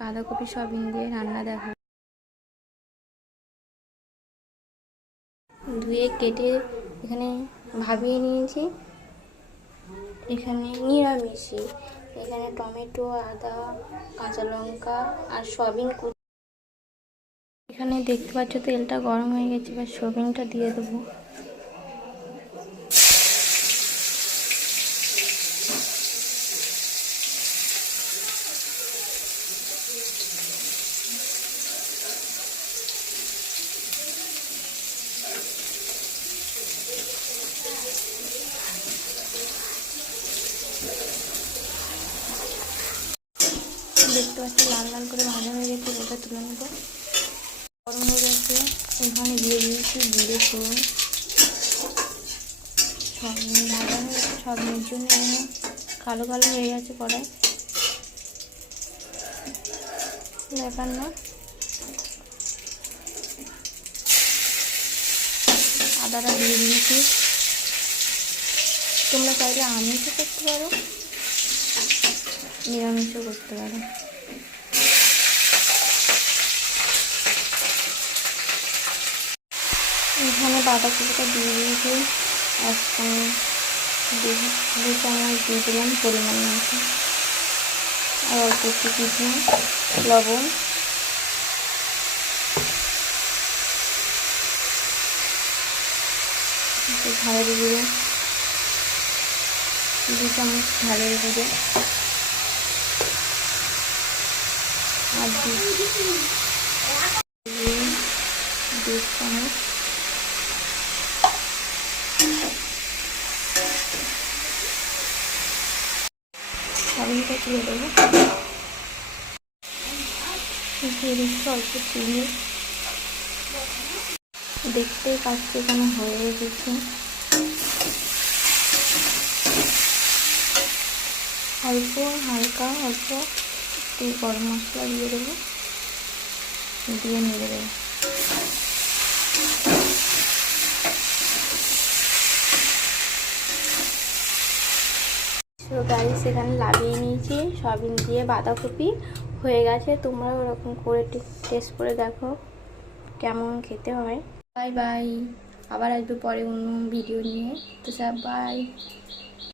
বাঁধাকপি সয়াবিন দিয়ে রান্না দেখো। ধুয়ে কেটে এখানে ভাবিয়ে নিয়েছি। এখানে নিরামিষই, এখানে টমেটো, আদা, কাঁচা লঙ্কা আর সয়াবিন। এখানে দেখতে পাচ্ছ তেলটা গরম হয়ে গেছে, এবার সয়াবিনটা দিয়ে দেবো। দেখতে পাচ্ছি লাল লাল করে ভাজা হয়ে গেছে, ওটা তুলে নেব। গরম হয়ে গেছে, এখানে দিয়ে দিয়েছি জিরে ফোড়ন। সয়াবিন ভাজা হয়ে গেছে, সয়াবিনের জন্য কালো কালো হয়ে গেছে কড়াই, ব্যাপার না। আদাটা দিয়ে দিয়েছি। তোমরা চাইলে আমিষও করতে পারো, নিরামিষও করতে পারো। এখানে বাঁধাকপিটা দিয়ে দিয়েছি, এক চামচ, দু চামচ দিয়ে দিলাম পরিমাণ মতো, আর অল্প একটু দিলাম লবণ। ঝালের গুঁড়ো 2 চামচ, ঝালের গুঁড়ো আর 2 চামচ। সয়াবিনটা তুলে দেবো, দিয়ে দিচ্ছি অল্প চিনি। দেখতেই পাচ্ছি এখানে হয়ে গেছে। অল্প হালকা অল্প একটু গরম মশলা দিয়ে দেবো, দিয়ে নেড়ে দেবো। তো গাইস এখানে লাগিয়ে নিয়েছি সয়াবিন দিয়ে বাঁধাকপি, হয়ে গেছে। তোমরা ওরকম করে টেস্ট করে দেখো কেমন খেতে হয়। বাই বাই, আবার আসবে পরে অন্য ভিডিও নিয়ে। তো সব বাই।